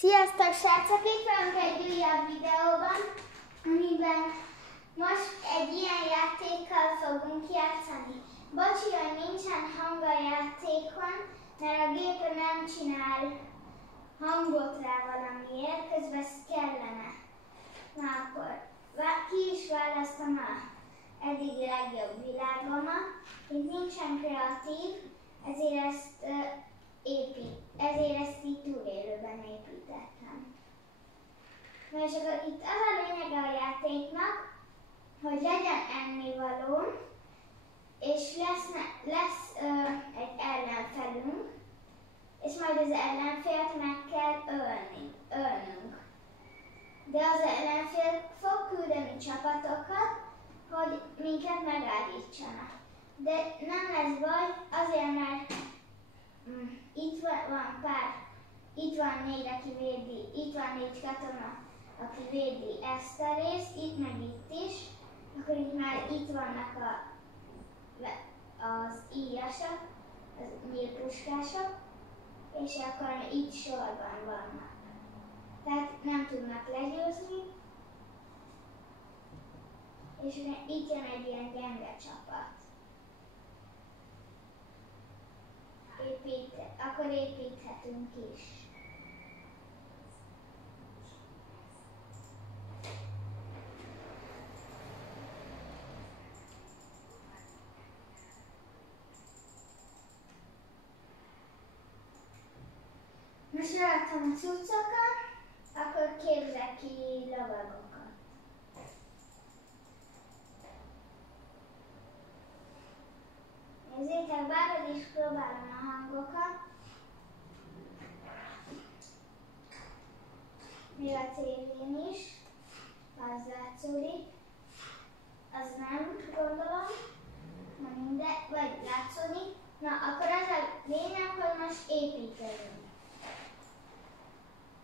Sziasztok srácok! Itt vagyunk egy újabb videóban, amiben most egy ilyen játékkal fogunk játszani. Bocsi, hogy nincsen hang a játékon, mert a gépen nem csinál hangot rá valamiért, közben ez kellene. Na akkor, ki is választom a eddigi legjobb világomat. Itt nincsen kreatív, ezért ezt így túlélőben építettem. Na és akkor itt az a lényeg a játéknak, hogy legyen ennivaló, és lesz egy ellenfelünk, és majd az ellenfélt meg kell ölnünk. De az ellenfél fog küldeni csapatokat, hogy minket megállítsanak. De nem lesz baj, azért mert itt van négy katona, aki védi ezt a részt, itt meg itt is, akkor itt vannak az íjasok, az nyílpuskások, és akkor itt sorban vannak. Tehát nem tudnak legyőzni, és itt jön egy ilyen gyenge csapat. Akkor építhetünk is. Most leadtam a cuccokat, akkor képzek ki lovagokat. Nézzétek, bárhogy is próbálom a hangokat. Még a tévén is, az látszódik. Az nem, gondolom. Na mindegy, vagy látszódik. Na, akkor az a lényeg, hogy most építünk.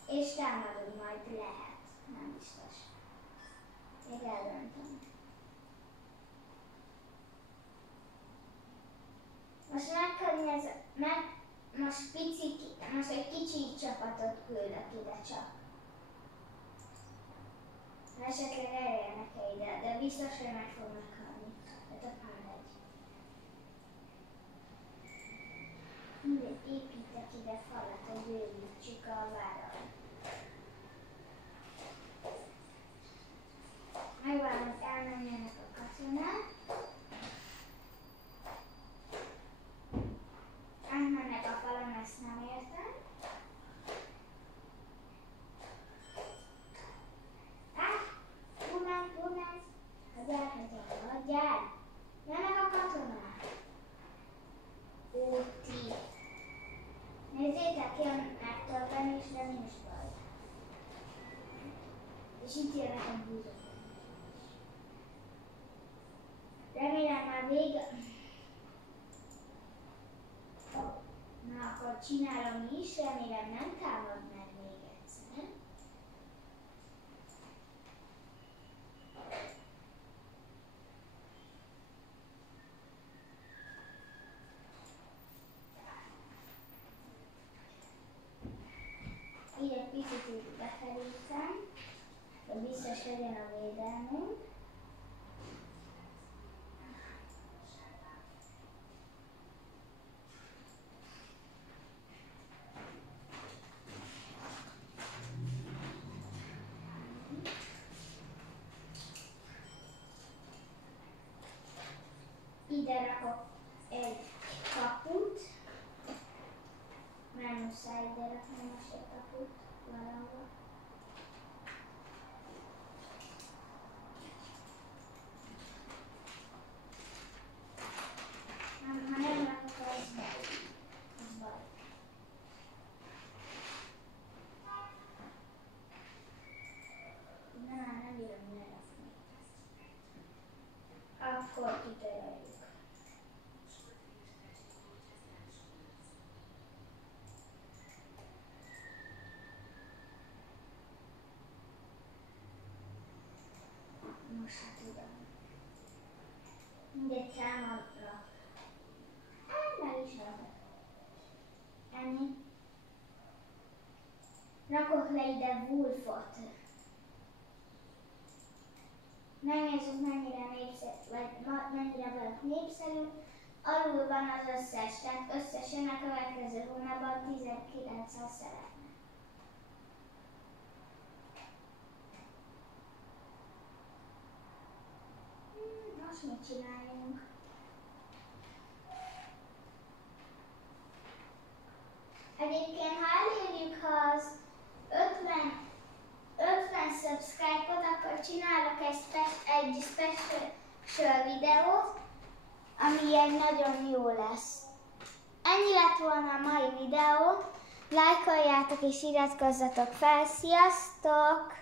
És támadunk majd lehet. Nem biztos. Még eldöntöm. Most egy kicsi csapatot küldök ide csak. Esetleg elérnek-e ide, de biztos, hogy meg fognak halni. Tehát mindegy. Mindegy, építek ide falat, hogy bővítsük a várat. Megvárom, hogy elmenjenek a katonák. Átmennek a falon, ezt nem értem. Tudnánk, hagyjál! Jönnek a katonák! Úti! Nézzétek, jönnek többen is, de nincs baj. És itt jönnek a búzok. Remélem már vége. Na, akkor csinálom is, remélem nem támad meg még egyszer. Így egy picit így befeléztem, hogy biztos legyen a védelmünk. Ide rakok egy kaput, mert muszáj ide rakni most egy kaput valahol. Ha nem rakok, az baj. Nem bírom lerakni. Akkor kitöröljük. rakok le ide Wolfot. Megnézzük, mennyire népszerű, vagy mennyire vagyok népszerű. Alul van az összes, tehát összesen a következő hónapban 1900 szeretne. Most mit csináljunk? Egyébként, ha elérjük az 50 subscribe-ot, akkor csinálok egy special videót, ami egy nagyon jó lesz. Ennyi lett volna a mai videó. Lájkoljátok és iratkozzatok fel. Sziasztok!